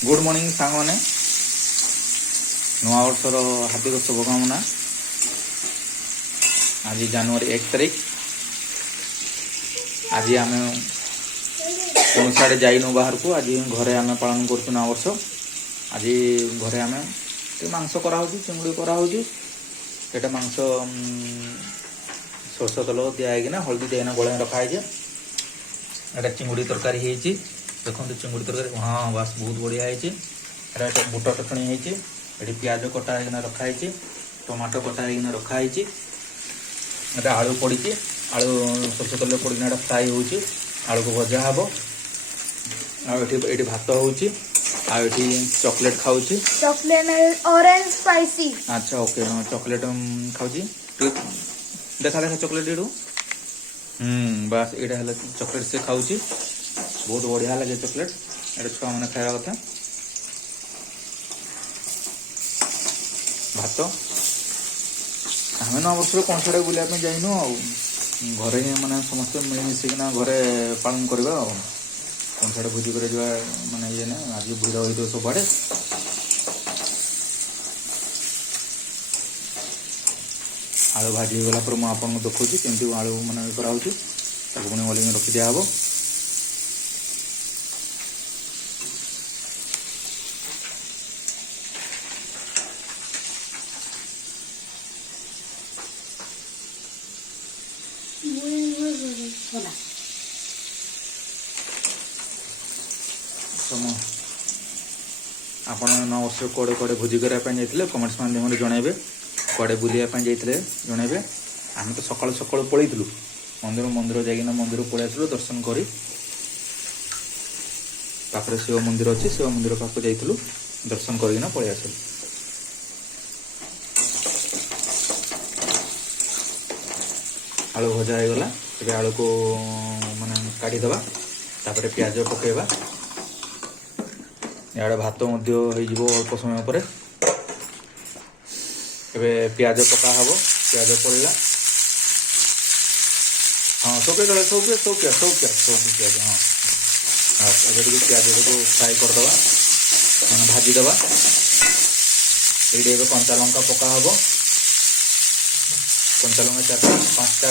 Good morning सांग मैंने नुआ वर्षर हार्दिक शुभकामना। आज जनवरी 1 तारीख। आज आम कौन साड़े जाइनु बाहर को। आज घरे आम पालन कर नुआ वर्ष। आज घरे आम मांस कराऊँ चिंगुड़ी कराऊँ मांस सरस तेल दिखाई हल्दी दिना गोल रखाई। एटा चिंगुड़ी तरकारी है। देखो चिंगुड़ी तरकारी हाँ बास बहुत बढ़िया है। बुट चटणी है। प्याज कटा रखाई टमाटो कटा रखाई। आलू पड़ी आलू सरस तेल पड़ना फ्राए हो आलू को भजा हम भात हो चॉकलेट खाऊँ। Chocolate orange spicy. अच्छा ओके हाँ चॉकलेट खाऊँ। देखा देखा चॉकलेट एडू बस यहाँ चॉकलेट से खाऊँ। बहुत बढ़िया लगे चॉकलेट। ये छुआ मैंने खाया कथा। भात आम न वर्ष कौन साड़े बुलाया जाइनु घरे ही मैंने समस्त मिलमिशिकिना घरे पालन करवा कौन साड़े भोजी कर माने ये ना आज भिड़ हो सबुआड़े। आलू भाजी गला पर मुझे आपको देखा केमती आलू मैंने कराऊँ पुणी ओल्ल रखी दिया हम। आप नौ वर्ष कड़े कड़े भोजी करने कमेंट्स माध्यम जनइबे कड़े बुलाया जाते जनइबे। आम तो सकाल सकाल पलैलु मंदिर मंदिर जाइना मंदिर पलि आसलु दर्शन कर पाखे शिव मंदिर अच्छी शिव मंदिर पाक जाइलु दर्शन करना पलि आसलु। आलू भजा हो गला ए आलू को माने काढ़ीदे तापर प्याज पकेबा। इे भात अल्प समय पर प्याज पका हम प्याज पड़ला हाँ सब प्याज हाँ एबे प्याज को फ्राए करदे मैंने भाजीदे। ये कंचा लंका पका हम कंचा लंका 4-5टा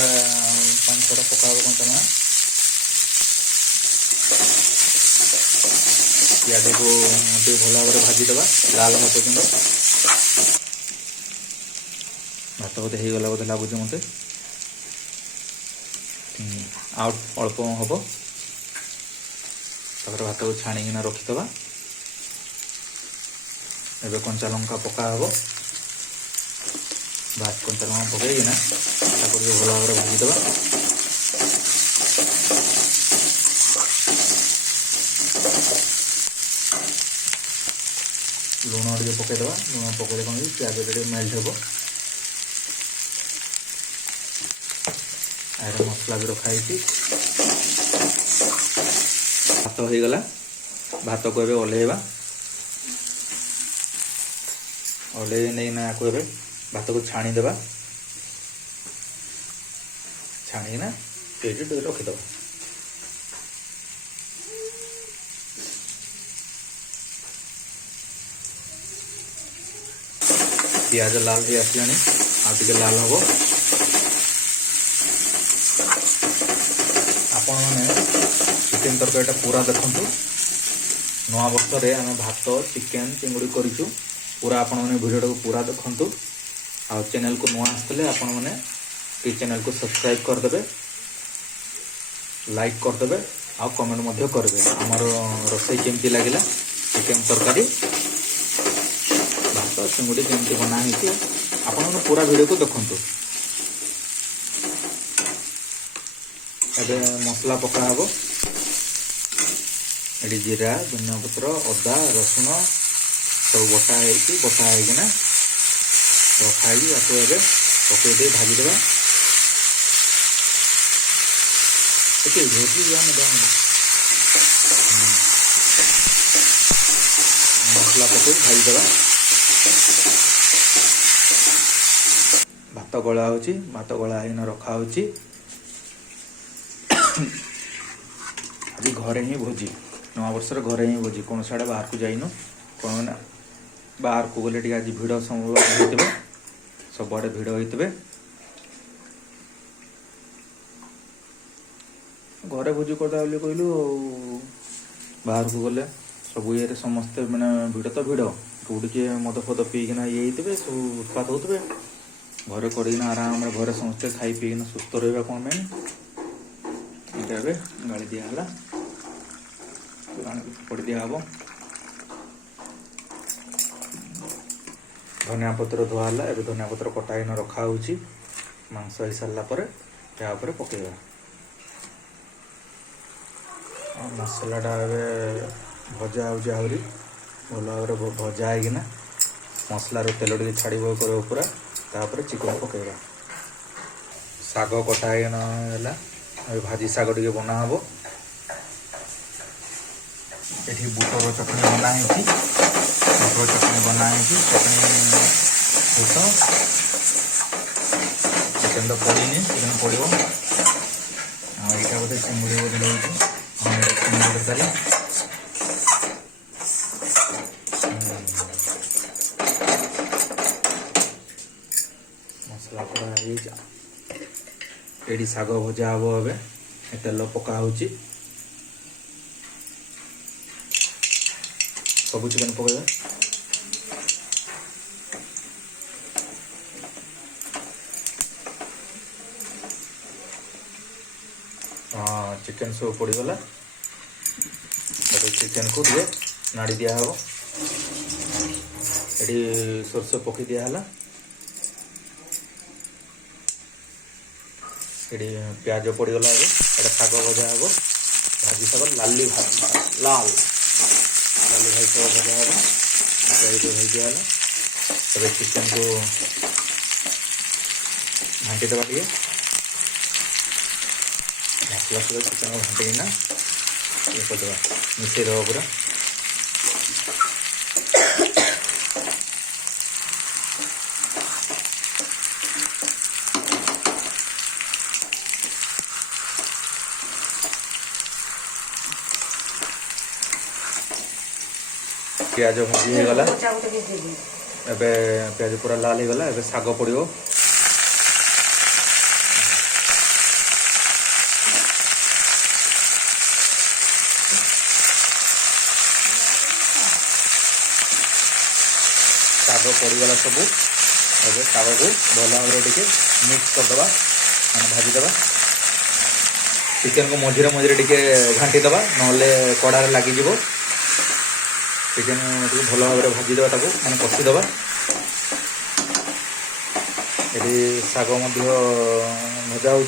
5-6टा पका हम कंचा लंका। प्याज को भल भाव में भाजीदे लाल भात पर्यटन भात बोधे हो गला बोधे लगुच मत अल्प हम तापर भात को छाणीना रखीदे। एबे कंचा लंका पका हम भात कंचा लंका पकईना भल भाव में भाजीदे। लुण टे पकईदे लुण पकड़े कौन प्याज टे मेल्ट हम। आर मसला भी रखाई भात हो गला। भात को एबे ओल्हेबा ओल्हे नहीं आपको एबे भात को छाणीदे छाणीना रखीदे। प्याज लाल हो आसला आगे लाल हम। आपण मैंने चिकेन तरकारी पूरा देखु नुआ वर्ष आम भात चिकेन चिंगुड़ी करूँ पूरा आपण मैंने वीडियो को पूरा देखु। आ चैनल को नुआ आसते आपण मैंने चैनल को सब्सक्राइब करदे लाइक करदे आ कमेंट करेंगे। आमर रोसई केमती लगे चिकेन तरकारी भात चिंगुड़ी केमती बनाई आपण पूरा वीडियो को देखु। एबे मसला पका हम ये जीरा धनिया पत्र अदा रसुण सब बटा होना रखाई आपको एबे पकईदे भाजीदे। मसला पकई भाजीदे। भात गला हो भात गला होना रखा आज घरे ही भोजी नवा वर्ष घरे ही भोजी कौन साड़े बाहर को जाइनु कौन ना बाहर को गले आज भिड़ होते सबुआड़े भिड़ होते घरे भोजी करदा बोली कहलु बाहर को गले सब ये समस्ते मैंने भिड़ तो भिड़ कौटी किए मद फद पीकिना ये होते सब उत्पात होते घरे करना आराम घरे समस्ते खाई पीकिना सुस्थ रहा कौन मेन ये गाड़ी दिहला पड़ दिहब धनिया पत्र धुआला ए धनिया पत्र कटाइन रखा मांस हो सारा पर पकईवा मसलाटा भजा आहरी भल भाव भजा होना मसलार तेल टे छाड़ पूरा तापर चिकन पकईवा शाग कटाइन भाजी शाग टे बनाहब ये बुटर चटनी बनाई बुटर चटनी बनाई चटनी सहित चिकेन तो पड़नी चिकेन पड़ो यहाँ बोधे चिंगुड़ी बोधे लगे चिंगुड़ी तरकारी मसला पूरा ये शाग भजा हम ए तेल पका सब चिकेन पकड़ा हाँ चिकेन सब पड़गला चिकेन को टे नाड़ी दिहब ये सोरस पकई दिहला ये प्याज पड़गला ये शाग भजा हम भाजी शाग लाली लाल लाली भाई सब भजा हम दिहला तब चिकेन को घाटी देवा टे मसला सहित चिकेन को घाटिना ये करदे मिसई देवा पूरा प्याज भाजी हो गला एबे प्याज पूरा लाल हो गला एबे शाग पड़ो शाग पड़गला सब एबे शाग को भल भाव टे मिक्स करदे मैंने भाजीदे चिकेन को मझे मझे टे घाटी दबा ना कड़ार लगिज चिकेन टे भल भाव में भाजीदे मैंने कषिदे ये शाग भजा हो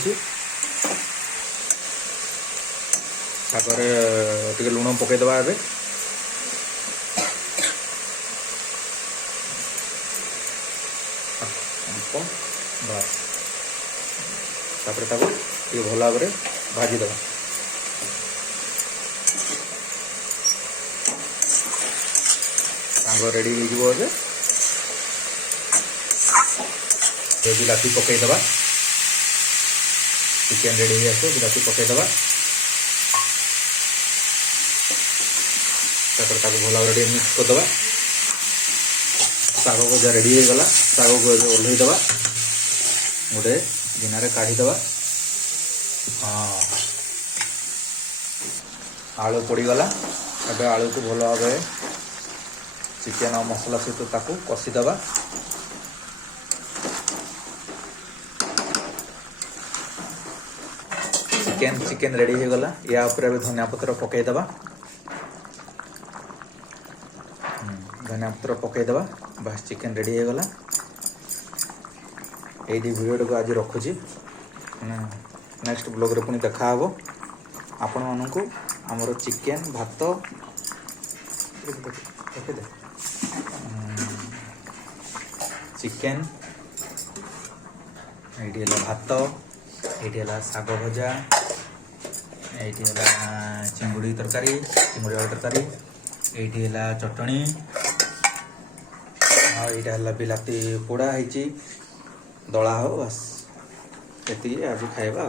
शागर टे लुण पकईदे ए बस तापर ये भल भाव में भाजीदे सांग रेडी हो बिलाती पकईदे चिकेन रेडी हो बिलाती पकईदे भल भाव में मिक्स करदे शाग भजा रेडी हो गला शाग को ओह्लईदे गोटे गिनारे काढ़ीदे हाँ आलू पड़गला एबे आलू को भल भाव चिकेन और मसला सहित ताकू कषिदे चिकेन रेडी हो गला या ऊपर धनिया पत्र पकईदे धनिया पत्र पकईदे बस चिकेन रेडी हो गला ये वीडियो को आज रखुची नेक्स्ट ब्लॉग रे पुणी देखा हबो आपण मानकु हमर चिकेन भात चिकेन ये भात ये शाग भजा ये चिंगुड़ी तरकारी चिंगुड़ी आलू तरकारी ये चटनी यहाँ बिलाती पोड़ा है दला हो बस ये आज खाइबा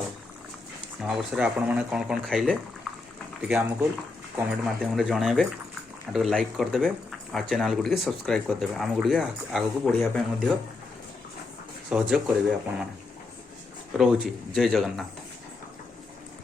नवा वर्ष आपण मैंने कौन कौन खाइले टे आमको कमेंट माध्यम जनइबे और लाइक करदे आ चैनल को सब्सक्राइब करदे आमको आग को बढ़िया सहयोग करेंगे आपण मैंने रोची जय जगन्नाथ।